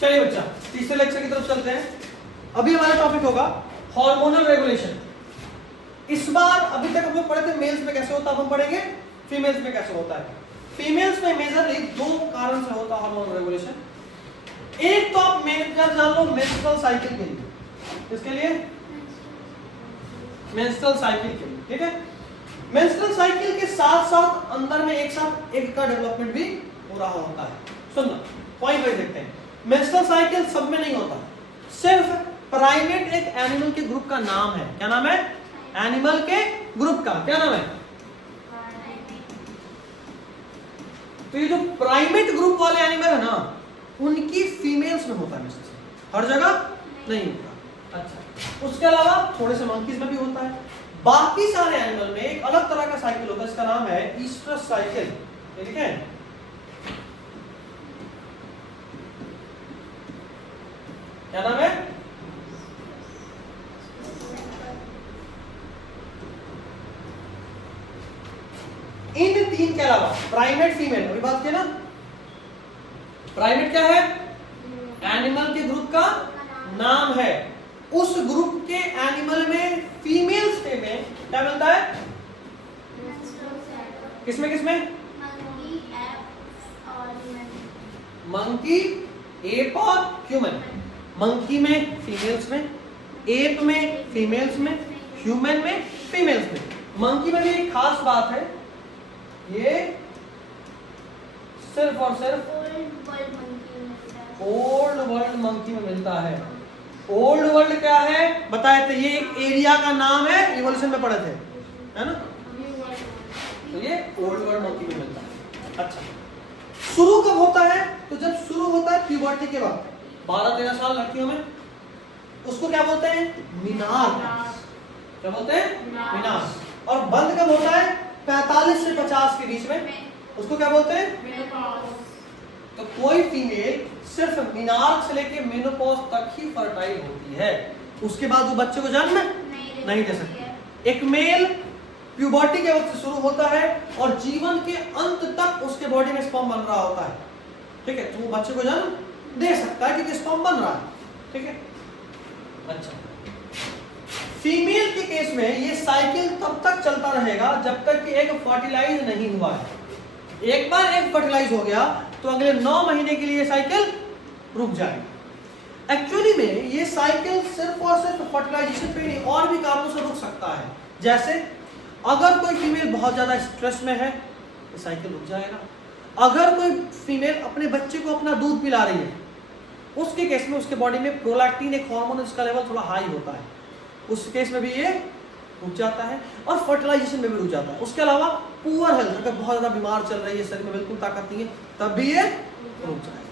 चलिए बच्चा तीसरे लेक्चर की तरफ चलते हैं। अभी हमारा टॉपिक होगा हार्मोनल रेगुलेशन। इस बार अभी तक हम लोग पढ़े थे मेल्स में कैसे होता है, अब हम पढ़ेंगे फीमेल्स में कैसे होता है। फीमेल्स में मेजरली दो कारण से होता है हार्मोनल रेगुलेशन। एक तो आप जान लो मेंस्ट्रुअल साइकिल के लिए, इसके लिए मेंस्ट्रुअल साइकिल के लिए, ठीक है। मेंस्ट्रुअल साइकिल के साथ साथ अंदर में एक साथ एग का डेवलपमेंट भी हो रहा होता है। सुनना पॉइंट वाइज देखते हैं। मेंस्ट्रुअल साइकिल सब में नहीं होता, सिर्फ प्राइमेट एक एनिमल के ग्रुप का नाम है। क्या नाम है? एनिमल के ग्रुप का क्या नाम है? तो ये जो प्राइमेट ग्रुप वाले एनिमल है ना, उनकी फीमेल्स में होता है मेंस्ट्रुअल, हर जगह नहीं होता। अच्छा, उसके अलावा थोड़े से मंकीज में भी होता है। बाकी सारे एनिमल में एक अलग तरह का साइकिल होता है, इसका नाम है ईस्ट्रस साइकिल। ठीक है, क्या नाम है? इन तीन के अलावा प्राइमेट फीमेल, अभी बात की ना, प्राइमेट क्या है? एनिमल के ग्रुप का नाम है। उस ग्रुप के एनिमल में फीमेल्स में क्या मिलता है? किसमें किसमें? मंकी, एप और ह्यूमन। मंकी में फीमेल्स में, एप में फीमेल्स में, ह्यूमन में फीमेल्स में। मंकी में भी एक खास बात है, ये सिर्फ और सिर्फ ओल्ड वर्ल्ड मंकी में मिलता है। ओल्ड वर्ल्ड क्या है बताए थे, ये एक एरिया का नाम है, इवोल्यूशन में पढ़े थे, है ना। तो ये ओल्ड वर्ल्ड मंकी में मिलता है। अच्छा, शुरू कब होता है? तो जब शुरू होता है प्यूबर्टी के वक्त, 12-13 साल लड़कियों में, उसको क्या बोलते हैं? मीनार्क। क्या बोलते हैं? मीनार्क। और बंद कब होता है? 45 से 50 के बीच में, उसको क्या बोलते हैं? तो कोई फीमेल सिर्फ मीनार्क से लेके मेनोपॉज तक ही फर्टाइल होती है, उसके बाद वो बच्चे को जन्म नहीं दे सकती। एक मेल प्यूबर्टी के वक्त से शुरू होता है और जीवन के अंत तक उसके बॉडी में स्पर्म बन रहा होता है, ठीक है। तो वो बच्चे को जन्म दे सकता है क्योंकि स्पर्म बन रहा है, ठीक है। अच्छा, फीमेल के केस में ये साइकिल तब तक चलता रहेगा जब तक कि एग फर्टिलाइज नहीं हुआ है। एक बार एग फर्टिलाइज हो गया तो अगले 9 महीने के लिए साइकिल रुक जाएगी। एक्चुअली में ये साइकिल सिर्फ और सिर्फ फर्टिलाइजेशन पे नहीं, और भी कारणों से रुक सकता है। जैसे अगर कोई फीमेल बहुत ज्यादा स्ट्रेस में है तो साइकिल रुक जाएगा। अगर कोई फीमेल अपने बच्चे को अपना दूध पिला रही है, उसके केस में उसके बॉडी में प्रोलैक्टिन एक हार्मोन, इसका लेवल थोड़ा हाई होता है, उस केस में भी ये रुक जाता है और फर्टिलाइजेशन में भी रुक जाता है। उसके अलावा पुअर हेल्थ, अगर बहुत ज्यादा बीमार चल रही है, शरीर में बिल्कुल ताकत नहीं है, तब भी ये रुक जाएगा,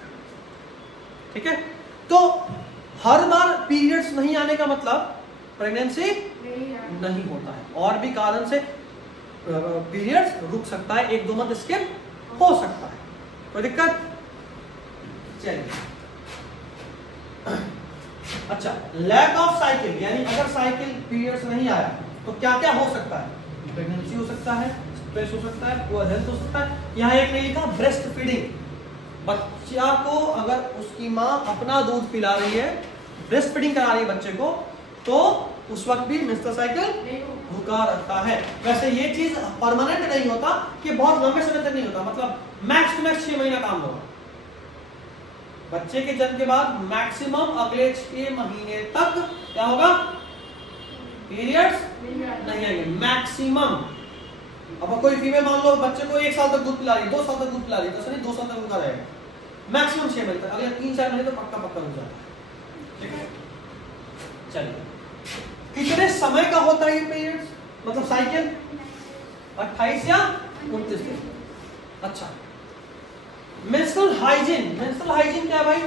ठीक है। तो हर बार पीरियड्स नहीं आने का मतलब प्रेगनेंसी नहीं होता है, और भी कारण से पीरियड्स रुक सकता है, 1-2 मंथ स्किप हो सकता है, कोई दिक्कत? चलिए, अच्छा, लैक ऑफ साइकिल, यानी अगर साइकिल पीरियड्स नहीं आया तो क्या क्या हो सकता है? प्रेगनेंसी हो सकता है, स्ट्रेस हो सकता है, पुअर हेल्थ हो सकता है। यहाँ एक ने लिखा ब्रेस्ट फीडिंग, बच्चा को अगर उसकी माँ अपना दूध पिला रही है, ब्रेस्ट फीडिंग करा रही है बच्चे को, तो उस वक्त भी मेंस्ट्रुअल साइकिल रुका रहता है। वैसे ये चीज परमानेंट नहीं होता कि बहुत लंबे समय तक नहीं होता, मतलब मैक्स टू मैक्स 6 महीना काम होगा। बच्चे के जन्म के बाद मैक्सिमम अगले 6 महीने तक क्या होगा? पीरियड्स नहीं आएंगे, मैक्सिमम। अब कोई फीमेल मान लो बच्चे को 1 साल तक दूध पिला रही, 2 साल तक दूध पिला रही, तो नहीं 2 साल तक रुका रहेगा, मैक्सिमम 6 महीने तक। अगले 3-4 महीने तो पक्का रुक जाता है, ठीक है। चलिए, कितने समय का होता है ये पीरियड्स, मतलब साइकिल? 28 या 29 दिन। अच्छा, मेंस्ट्रुअल हाइजीन क्या है भाई?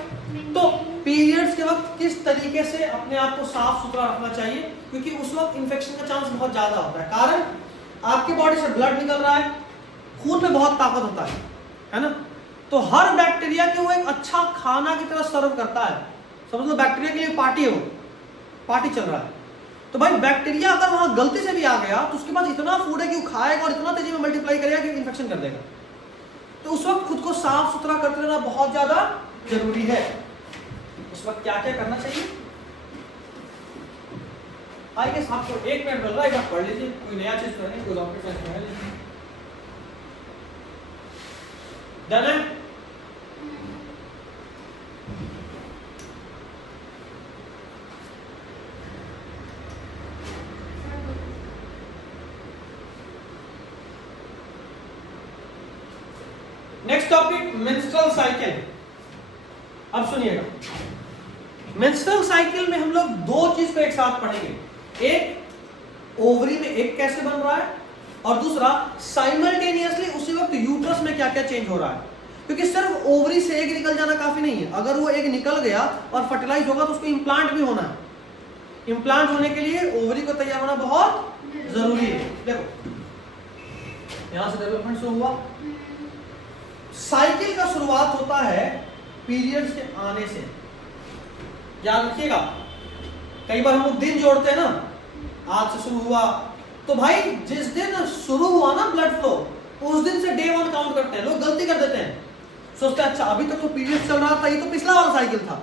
तो पीरियड्स के वक्त किस तरीके से अपने आप को साफ सुथरा रखना चाहिए, क्योंकि उस वक्त इन्फेक्शन का चांस बहुत ज्यादा होता है। कारण आपके बॉडी से ब्लड निकल रहा है, खून में बहुत ताकत होता है ना। तो हर बैक्टीरिया को वो एक अच्छा खाना की तरह सर्व करता है, समझ लो बैक्टीरिया के लिए पार्टी है, वो पार्टी चल रहा है। तो भाई बैक्टीरिया अगर वहां गलती से भी आ गया तो उसके पास इतना फूड है कि वो खाएगा और इतना तेजी में मल्टीप्लाई करेगा कि इन्फेक्शन कर देगा। तो उस वक्त खुद को साफ सुथरा करते रहना बहुत ज्यादा जरूरी है। उस वक्त क्या क्या करना चाहिए? आई गेस आपको 1 मिनट मिल रहा है, एक बार पढ़ लीजिए, कोई नया चीज तो नहीं, कोई रॉकेट साइंस तो है नहीं। डन है? Next topic menstrual cycle. अब सुनिएगा, मेंस्ट्रुअल साइकिल में हम लोग दो चीज को एक साथ पढ़ेंगे। एक ओवरी में एग कैसे बन रहा है, और दूसरा साइमल्टेनियसली उसी वक्त यूट्रस में क्या क्या चेंज हो रहा है। क्योंकि सिर्फ ओवरी से एग निकल जाना काफी नहीं है, अगर वो एग निकल गया और फर्टिलाइज होगा तो उसको इम्प्लांट भी होना है। इम्प्लांट होने के लिए ओवरी को तैयार होना बहुत जरूरी है। देखो यहां से डेवलपमेंट शुरू हुआ। साइकिल का शुरुआत होता है पीरियड्स के आने से। याद रखिएगा, कई बार हम लोग दिन जोड़ते हैं ना, आज से शुरू हुआ, तो भाई जिस दिन शुरू हुआ ना ब्लड फ्लो, उस दिन से डे 1 काउंट करते हैं। लोग गलती कर देते हैं, सोचते हैं अच्छा अभी तक तो पीरियड्स चल रहा था, ये तो पिछला वाला साइकिल था,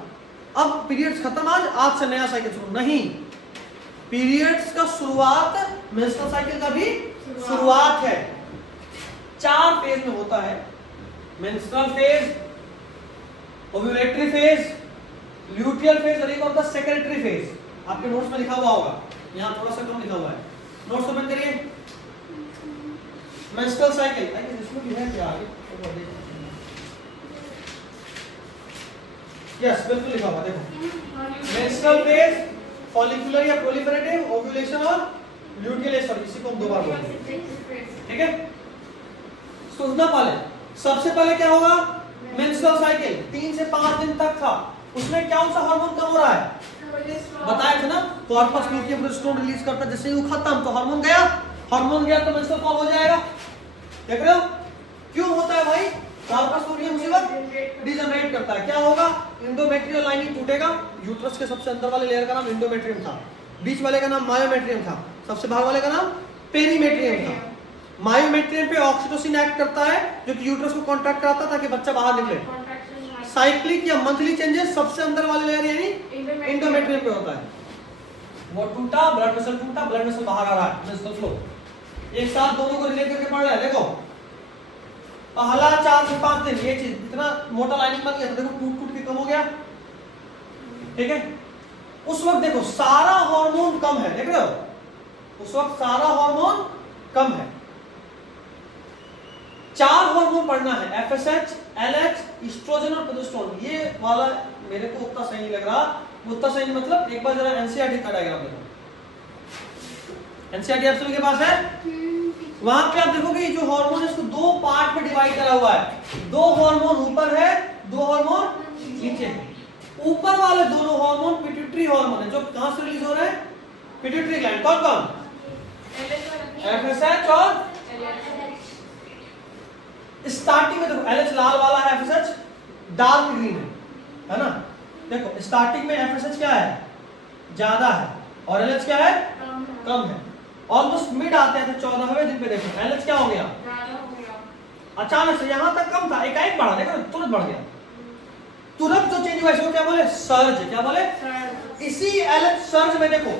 अब पीरियड्स खत्म, आज से नया साइकिल शुरू। नहीं, पीरियड्स का शुरुआत मेंस्ट्रुअल साइकिल का भी शुरुआत है। 4 फेज में होता है, menstrual phase, ovulatory phase, luteal phase और एक और होता है सेक्रेटरी फेज। आपके नोट्स में लिखा हुआ होगा, यहाँ थोड़ा सा कम लिखा हुआ है, नोट्स ओपन करिए। मेंस्ट्रुअल साइकिल आई गेस इसमें भी है क्या आगे? यस बिल्कुल लिखा हुआ, देखो मेंस्ट्रुअल फेज, फॉलिकुलर या प्रोलिफरेटिव, ओव्यूलेशन और ल्यूटियल। इसी को हम 2 बार बोलेंगे, ठीक है? सुनना पहले, सबसे पहले क्या होगा? मेंस्ट्रुअल साइकिल 3 से 5 दिन तक था, उसमें कौन सा हार्मोन कम हो रहा है? बताया था ना, कॉर्पस लूटियम प्रोजेस्टेरोन रिलीज करता है, जैसे ही वो खत्म तो हार्मोन गया, हार्मोन गया तो मेंस्ट्रुअल फॉल हो जाएगा। देख रहे हो क्यों होता है भाई? कॉर्पस लूटियम उसी वक्त डिजनरेट करता है, क्या होगा? एंडोमेट्रियल लाइनिंग टूटेगा। यूट्रस के सबसे अंदर वाले लेयर का नाम एंडोमेट्रियम था, बीच वाले का नाम मायोमेट्रियम था, सबसे बाहर वाले का नाम पेरीमेट्रियम था। मायोमेट्रियम पे ऑक्सीटोसिन एक्ट करता है जो कि यूट्रस को कॉन्ट्रैक्ट कराता है ताकि बच्चा बाहर निकले। साइक्लिक या मंथली चेंजेस सबसे अंदर वाले लेयर यानी एंडोमेट्रियम पे होता है। वो टूटा, ब्लड वेसल टूटा, ब्लड वेसल बाहर आ रहा है, मेंस्ट्रुअल फ्लो। एक साथ दोनों को रिलेट करके पढ़ रहा है। देखो पहला 4 से 5 दिन ये चीज इतना मोटा लाइनिंग बन गया, तो देखो टूट टूट के कम हो गया, ठीक है? उस वक्त देखो सारा हार्मोन कम है, देख रहे हो? उस वक्त सारा हार्मोन कम है। 4 हार्मोन पढ़ना है, एफएसएच, एलएच, एस्ट्रोजन और प्रोजेस्टेरोन। ये वाला मेरे को उतना सही नहीं लग रहा, उतना सही नहीं मतलब एक बार जरा एनसीईआरटी का डायग्राम देखो। एनसीईआरटी आप सभी के पास है? वहां पे आप देखोगे जो हार्मोन है इसको 2 पार्ट में डिवाइड करा हुआ है। 2 हार्मोन ऊपर है, 2 हार्मोन नीचे है। ऊपर वाले दोनों हार्मोन पिट्यूटरी हार्मोन है, जो कहां से रिलीज हो रहे हैं? Pituitary gland. कौन कौन? एफएसएच और स्टार्टिंग में देखो एलएच लाल वाला है, एफएसएच डार्क ग्रीन है ना? देखो स्टार्टिंग में एफएसएच क्या है? ज्यादा है, और एलएच क्या है? कम है। ऑलमोस्ट मिड आते हैं तो 14वें दिन पे देखो एलएच क्या हो गया? अचानक से यहां तक कम था, एकाएक बढ़ा, देखो तुरंत बढ़ गया। तुरंत जो चेंज हुआ इसको क्या बोले? सर्ज। क्या बोले? इसी एलएच सर्ज में देखो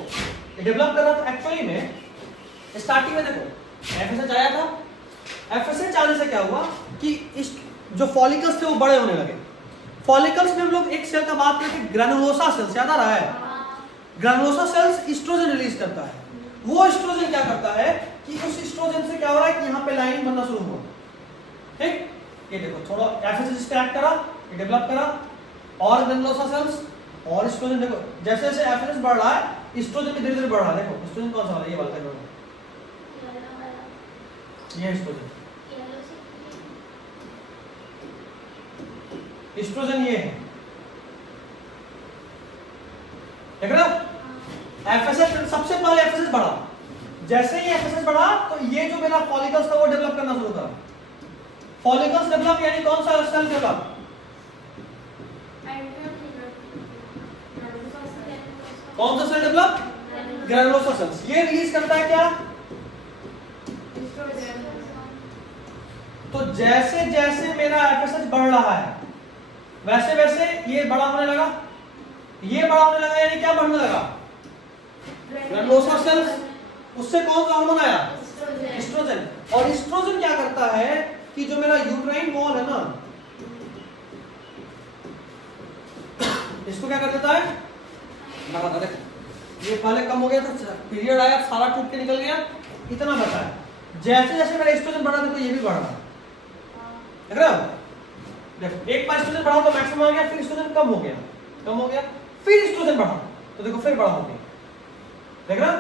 डेवलप कर रहा था। एक्चुअली में स्टार्टिंग में देखो एफएसएच आया था, एफएसएच आने से क्या हुआ कि इस जो फॉलिकल्स थे वो बड़े होने लगे। फॉलिकल्स में हम लोग एक सेल का बात करते हैं, ग्रैनुलोसा सेल्स, याद आ रहा है? ग्रैनुलोसा सेल्स एस्ट्रोजन रिलीज करता है। वो एस्ट्रोजन क्या करता है कि उस एस्ट्रोजन से क्या हो रहा है कि यहाँ पे लाइनिंग बनना शुरू हुआ, ठीक? ये देखो थोड़ा एफएसएच स्टार्ट करा, ये डेवलप करा, और ग्रैनुलोसा सेल्स और एस्ट्रोजन। देखो जैसे जैसे एफएसएच बढ़ रहा है एस्ट्रोजन भी धीरे धीरे बढ़ रहा है। देखो एस्ट्रोजन कौन सा वाला? ये वाला देखो, ये एस्ट्रोजन, एस्ट्रोजन ये है, देख रहे हो? एफएसएच सबसे पहले एफएसएच बढ़ा, जैसे ही एफएसएच बढ़ा तो ये जो मेरा फॉलिकल्स था वो डेवलप करना शुरू करा। फॉलिकल्स डेवलप यानी कौन सा सेल डेवलप? कौन सा सेल डेवलप? Granulosa cells. ये रिलीज करता है क्या? तो जैसे जैसे मेरा एफएसएच बढ़ रहा है वैसे वैसे ये बड़ा होने लगा, ये बड़ा होने लगा, यानी क्या बढ़ने लगा? Granulosa cells. उससे कौन सा हार्मोन आया? एस्ट्रोजन। और एस्ट्रोजन क्या करता है कि जो मेरा यूट्राइन वॉल है ना, इसको क्या कर देता है? बढ़ा देता है। ये पहले कम हो गया था, पीरियड आया, सारा टूट के निकल गया, इतना बचा है। जैसे जैसे मेरा एस्ट्रोजन बढ़ा तो ये भी बढ़ रहा है। देख रहे हो? देखो एक बार एस्ट्रोजन बढ़ा तो मैक्सिमम आ गया, फिर एस्ट्रोजन कम हो गया, फिर एस्ट्रोजन बढ़ा तो देखो फिर बड़ा हो गया। देख रहे हो?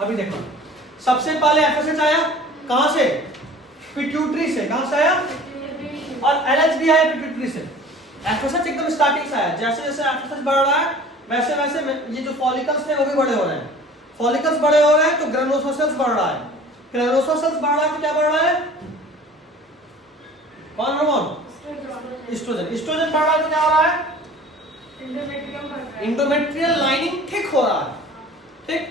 अभी देखो, सबसे पहले एफएसएच आया कहां से? पिट्यूटरी से। कहां से आया? और एलएच भी आया पिट्यूटरी से। एफएसएच एकदम स्टार्टिंग से आया। जैसे जैसे एफएसएच बढ़ रहा है वैसे वैसे ये जो फॉलिकल्स थे वो भी बड़े हो रहे हैं। फॉलिकल्स बड़े हो रहे हैं तो ग्रैनुलोसा सेल्स बढ़ रहा है। ग्रैनुलोसा सेल्स बढ़ रहा है तो क्या बढ़ रहा है? कौन हार्मोन? एस्ट्रोजन। एस्ट्रोजन बढ़ रहा है तो क्या हो रहा है? इंडोमेट्रियल लाइनिंग थिक हो रहा है। ठीक,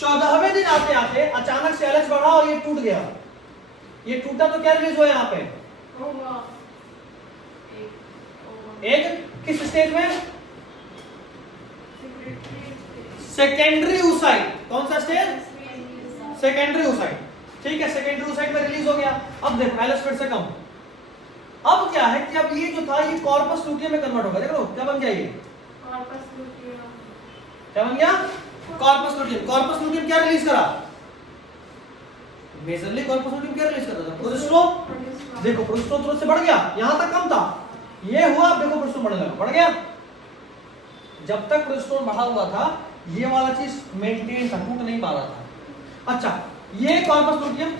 14वें दिन आते आते अचानक से एलएच बढ़ा और ये टूट गया। ये टूटा तो क्या रिलीज हुआ यहाँ पे? एक किस स्टेज में? Secondary oocyte। कौन सा स्टेज? Secondary oocyte। ठीक है, सेकेंडरी oocyte में रिलीज हो गया। अब देखो एलएच फिर से कम। अब क्या है कि अब ये जो था ये कॉर्पस लूटियम में कन्वर्ट होगा। देख लो क्या बन गया? ये कॉर्पस लूटियम। क्या बन गया? Corpus luteum. कॉर्पस लूटियम क्या रिलीज करा? मेजरली कॉर्पस लूटियम क्या रिलीज करता था? प्रोजेस्टेरोन। देखो प्रोजेस्टेरोन तुरंत से बढ़ गया, यहां तक कम था, ये हुआ, देखो प्रोजेस्टेरोन बढ़ने लगा, बढ़ गया। जब तक प्रोजेस्टेरोन बढ़ा हुआ था ये वाला चीज मेंटेन था, टूट नहीं पा रहा था। अच्छा, ये कॉर्पस लूटियम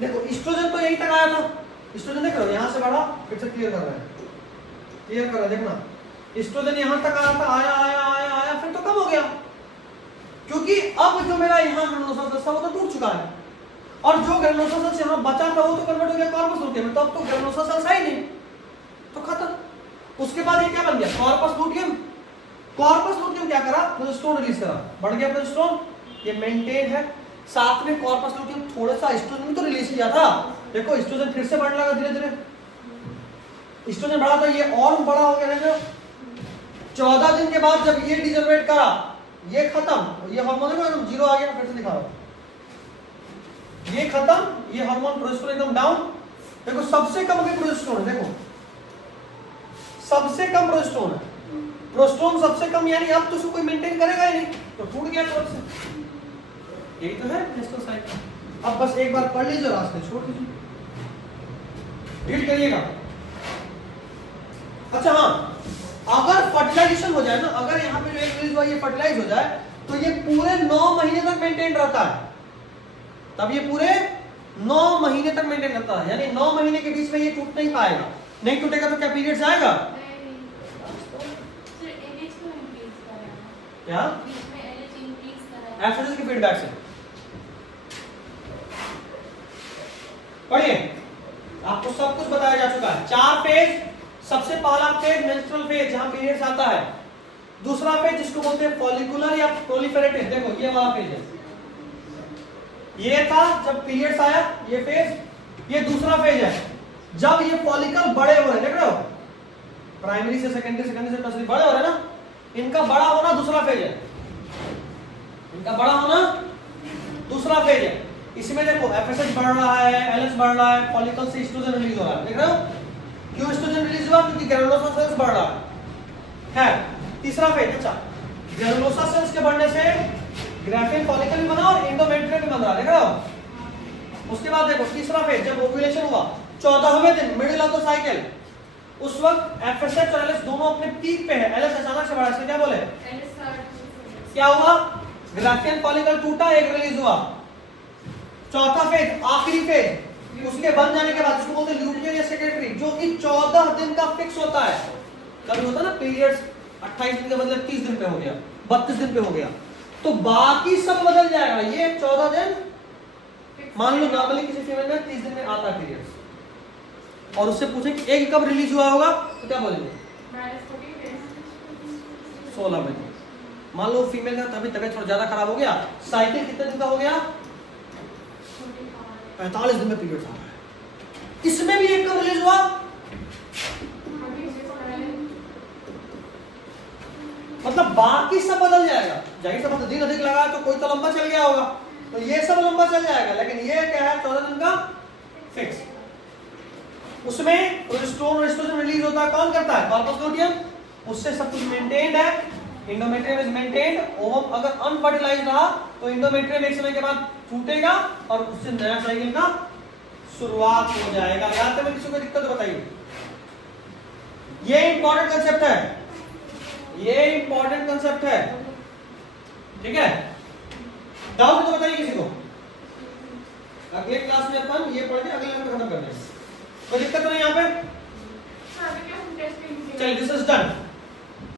देखो, एस्ट्रोजन तो यहीं तक आया था। एस्ट्रोजन देख रहे हो, यहां से बढ़ा, फिर से क्लियर कर रहा है, क्लियर कर रहा है। देखना, एस्ट्रोजन यहां तक आया था, आया आया आया आया, फिर तो कम हो गया, क्योंकि अब जो मेरा यहाँ ग्रैनुलोसा सेल्स था वो तो टूट चुका है, और जो ग्रैनुलोसा सेल्स यहाँ बचा था वो तो कन्वर्ट हो गया कॉर्पस लूटियम में। तो अब तो ग्रैनुलोसा सेल्स है ही नहीं, तो खत्म। उसके बाद ये क्या बन गया? Corpus luteum. कॉर्पस लूटियम क्या करा? प्रोजेस्टेरोन रिलीज करा, बढ़ गया प्रोजेस्टेरोन, ये मेंटेन है। साथ में कॉर्पस लूटियम थोड़ा सा एस्ट्रोजन तो रिलीज किया था। देखो एस्ट्रोजन फिर से बढ़ने लगा धीरे धीरे, एस्ट्रोजन बढ़ा था, ये और बड़ा हो गया। देखो 14 दिन के बाद जब ये डिजनरेट करा, ये खत्म, ये हार्मोन एकदम जीरो आ गया। फिर से दिखा रहा हूं, ये खत्म, ये हार्मोन प्रोजेस्टेरोन एकदम डाउन। देखो सबसे कम के प्रोजेस्टेरोन है, देखो सबसे कम प्रोजेस्टेरोन है। प्रोजेस्टेरोन सबसे कम, यानी अब तो उसको कोई मेंटेन करेगा ही नहीं, तो टूट गया तुरंत से। यही तो है टेस्टोसाइट। अब बस एक बार पढ़ लीजिए, रास्ते छोड़ दीजिए, रीड करिएगा। अच्छा हाँ, अगर फर्टिलाइजेशन हो जाए ना, अगर यहाँ पे जो एक रिलीज हुआ ये फर्टिलाइज हो जाए तो ये पूरे 9 महीने तक मेंटेन रहता है। तब ये पूरे 9 महीने तक मेंटेन रहता है, यानी 9 महीने के बीच में ये टूट नहीं पाएगा। नहीं टूटेगा तो क्या पीरियड्स आएगा? क्या? एफएसएच के फीडबैक से पढ़िए, आपको सब कुछ बताया जा चुका है। 4 फेज। सबसे पहला फेज मेंस्ट्रुअल फेज, जहां पीरियड्स आता है। दूसरा फेज जिसको बोलते हैं फॉलिकुलर या प्रोलिफेरेटिव, देखो ये वाला फेज है, ये था जब पीरियड्स आया ये फेज। ये दूसरा फेज है जब ये फॉलिकल बड़े हो रहे हैं, देख रहे हो, प्राइमरी से सेकेंडरी, सेकेंडरी से टर्शियरी बड़े हो रहे हैं ना, इनका बड़ा होना दूसरा फेज है, इनका बड़ा होना दूसरा फेज है। इसमें देखो एफएसएच बढ़ रहा है, एलएच बढ़ रहा है, फॉलिकल से एस्ट्रोजन रिलीज हो रहा है, देख रहे हो। क्यों एस्ट्रोजन रिलीज हुआ? क्योंकि ग्रैनुलोसा सेल्स बढ़ रहा है। तीसरा फेज, अच्छा, ग्रैनुलोसा सेल्स के बढ़ने से ग्राफिन फॉलिकल भी बना और एंडोमेट्रियम भी बन रहा है, देख रहे हो। उसके बाद देखो तीसरा फेज, जब ओव्यूलेशन हुआ 14वें दिन, मिडिल ऑफ द साइकिल, उस वक्त एफएसएच और एलएच दोनों अपने पीक पे है। एलएच अचानक से बढ़ा, इसलिए क्या बोले? क्या हुआ? ग्राफिन फॉलिकल टूटा, एक रिलीज हुआ। चौथा फेज, आखिरी फेज, उसके बन जाने के बाद इसको बोलते हैं ल्यूटियर या सेक्रेटरी, जो कि 14 दिन का फिक्स होता है। कभी होता है ना पीरियड्स 28 दिन के बदले 30 दिन पे हो गया, 32 दिन पे हो गया, तो बाकी सब बदल जाएगा। ये 14 दिन, मान लो नॉर्मली किसी फीमेल में 30 दिन में आता है पीरियड्स, और उससे पूछे कि एक कब रिलीज हुआ होगा तो क्या बोलेंगे? 16 में। मान लो फीमेल का तभी तबीयत थोड़ा ज्यादा खराब हो गया, साइकिल कितने दिन का हो गया? 45 दिन में पीरियड्स आ रहा है। इसमें भी एक कब रिलीज हुआ? मतलब बाकी सब बदल जाएगा। जाहिर सा बात है, दिन अधिक लगा तो कोई तो लंबा चल गया होगा, तो ये सब लंबा चल जाएगा, लेकिन ये क्या है 14 दिन का फिक्स। उसमें प्रोजेस्टेरोन और एस्ट्रोजन रिलीज होता है, कौन करता है? Corpus luteum. उससे सब कुछ मेंटेन्ड है, एंडोमेट्रियम इज मेंटेन्ड। ओवम अगर अनफर्टिलाइज्ड रहा तो एंडोमेट्रियम एक समय के बाद टूटेगा और उससे नया साइकिल का शुरुआत हो जाएगा। यहाँ तक में किसी को दिक्कत बताइए। ये इंपॉर्टेंट कंसेप्ट है, ये इंपॉर्टेंट कंसेप्ट है, ठीक है। डाउट तो बताइए किसी को। अगले क्लास में अपन ये पढ़ के अगले में खत्म कर देंगे, कोई दिक्कत तो नहीं यहाँ पे। चलिए, दिस इज डन।